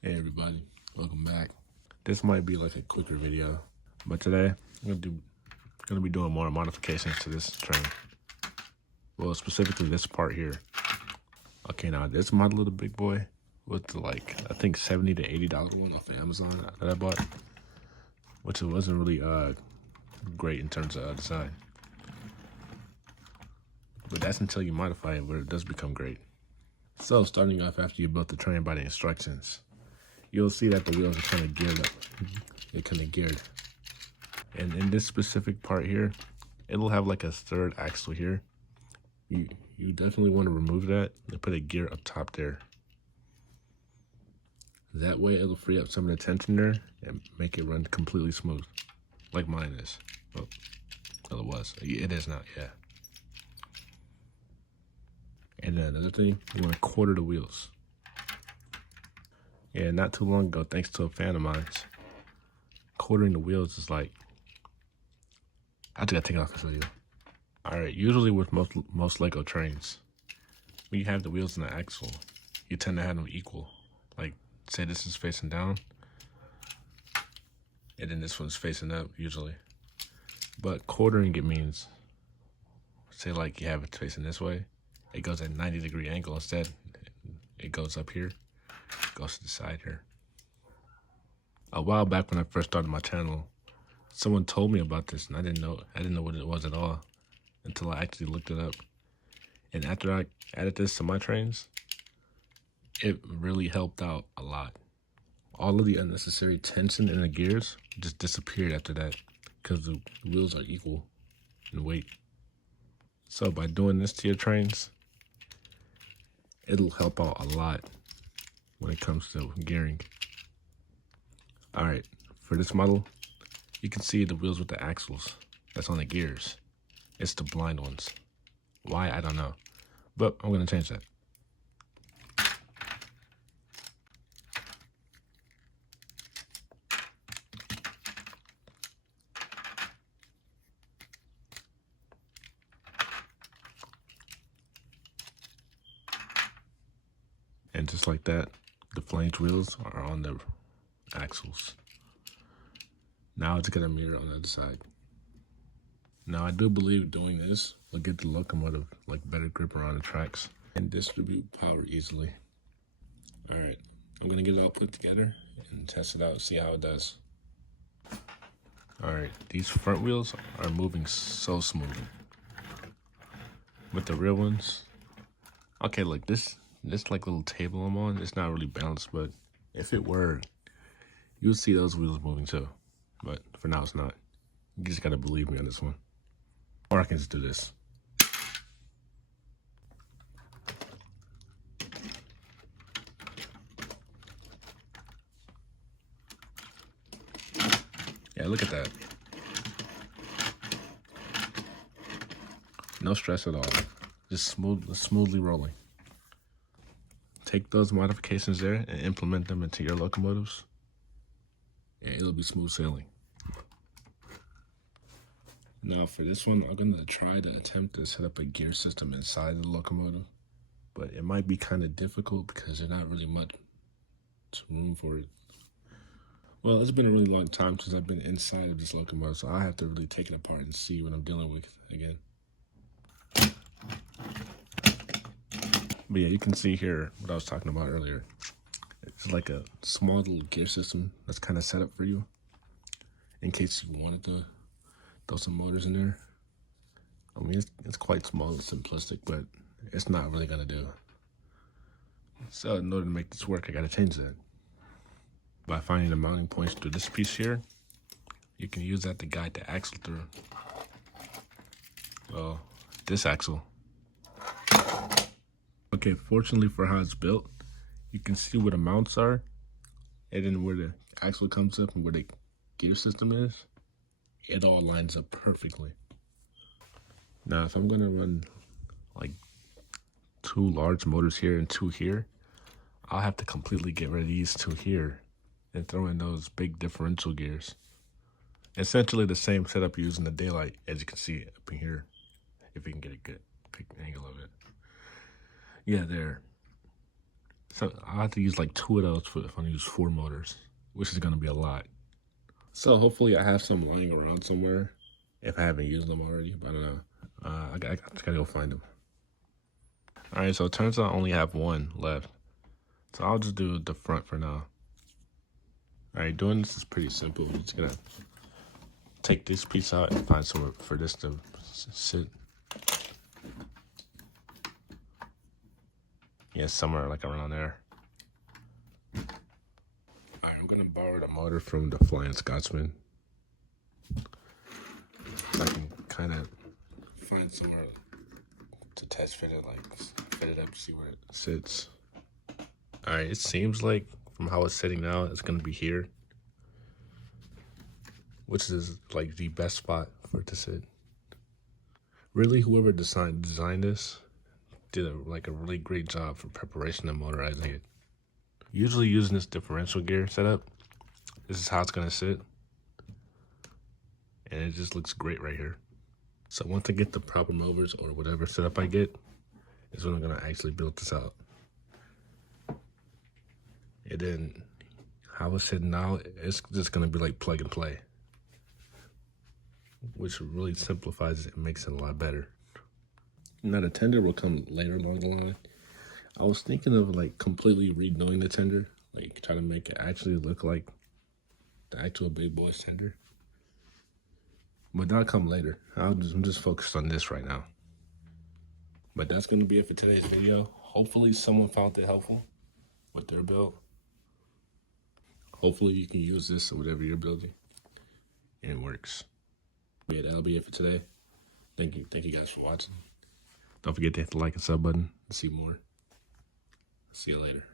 Hey everybody, welcome back. This might be like a quicker video, but today I'm gonna be doing more modifications to this train. Well, specifically this part here. Okay, now this model of the big boy was the, like, I think $70 to $80 one off of Amazon that I bought, which it wasn't really great in terms of design. But that's until you modify it, where it does become great. So starting off after you built the train by the instructions, you'll see that the wheels are kind of geared up. They're kind of geared. And in this specific part here, it'll have like a third axle here. You definitely want to remove that and put a gear up top there. That way it'll free up some of the tension there and make it run completely smooth, like mine is. Well, it was. It is not, yeah. And then another thing, you want to quarter the wheels. Yeah, not too long ago, thanks to a fan of mine, quartering the wheels is like, I just gotta take it off this video. All right, usually with most Lego trains, when you have the wheels and the axle, you tend to have them equal. Like, say this is facing down, and then this one's facing up usually. But quartering it means, say like you have it facing this way, it goes at 90-degree angle instead. It goes up here, goes to the side here. A while back when I first started my channel, someone told me about this and I didn't know what it was at all until I actually looked it up. And after I added this to my trains, it really helped out a lot. All of the unnecessary tension in the gears just disappeared after that because the wheels are equal in weight. So by doing this to your trains, it'll help out a lot when it comes to gearing. All right, for this model, you can see the wheels with the axles. That's on the gears. It's the blind ones. Why, I don't know. But I'm gonna change that. And just like that, the flange wheels are on the axles. Now it's gonna mirror on the other side. Now I do believe doing this will get the locomotive like better grip around the tracks and distribute power easily. All right, I'm gonna get it all put together and test it out, see how it does. All right, these front wheels are moving so smooth. With the rear ones, okay, look, this like little table I'm on, it's not really balanced, but if it were, you'll see those wheels moving too. But for now, it's not. You just gotta believe me on this one. Or I can just do this. Yeah, look at that. No stress at all. Just smoothly rolling. Take those modifications there and implement them into your locomotives, and it'll be smooth sailing. Now for this one, I'm gonna try to attempt to set up a gear system inside the locomotive, but it might be kind of difficult because there's not really much room for it. Well, it's been a really long time since I've been inside of this locomotive, so I have to really take it apart and see what I'm dealing with again. But yeah, you can see here what I was talking about earlier. It's like a small little gear system that's kind of set up for you in case you wanted to throw some motors in there. I mean, it's quite small and simplistic, but it's not really gonna do. So in order to make this work, I gotta change that. By finding the mounting points through this piece here, you can use that to guide the axle through. Well, this axle. Okay, fortunately for how it's built, you can see where the mounts are, and then where the axle comes up and where the gear system is. It all lines up perfectly. Now, if I'm gonna run like 2 large motors here and 2 here, I'll have to completely get rid of these 2 here and throw in those big differential gears. Essentially the same setup used in the daylight, as you can see up in here, if you can get a good angle of it. Yeah, there. So I'll have to use like 2 of those if I use 4 motors, which is gonna be a lot. So hopefully I have some lying around somewhere if I haven't used them already, but I don't know. I just gotta go find them. All right, so it turns out I only have 1 left. So I'll just do the front for now. All right, doing this is pretty simple. We're just gonna take this piece out and find somewhere for this to sit. Yeah, somewhere like around there. All right, I'm gonna borrow the motor from the Flying Scotsman. So I can kind of find somewhere to test fit it, like fit it up, see where it sits. All right, it seems like from how it's sitting now, it's gonna be here, which is like the best spot for it to sit. Really, whoever designed this did a really great job for preparation and motorizing it. Usually using this differential gear setup, this is how it's gonna sit. And it just looks great right here. So once I get the proper motors or whatever setup I get, is when I'm gonna actually build this out. And then how it's sitting now, it's just gonna be like plug and play, which really simplifies it and makes it a lot better. Now the tender will come later along the line. I was thinking of like completely redoing the tender, like try to make it actually look like the actual Big Boys tender. But that'll come later. I'm just focused on this right now. But that's gonna be it for today's video. Hopefully someone found it helpful with their build. Hopefully you can use this or whatever you're building and it works. Yeah, that'll be it for today. Thank you guys for watching. Don't forget to hit the like and sub button to see more. See you later.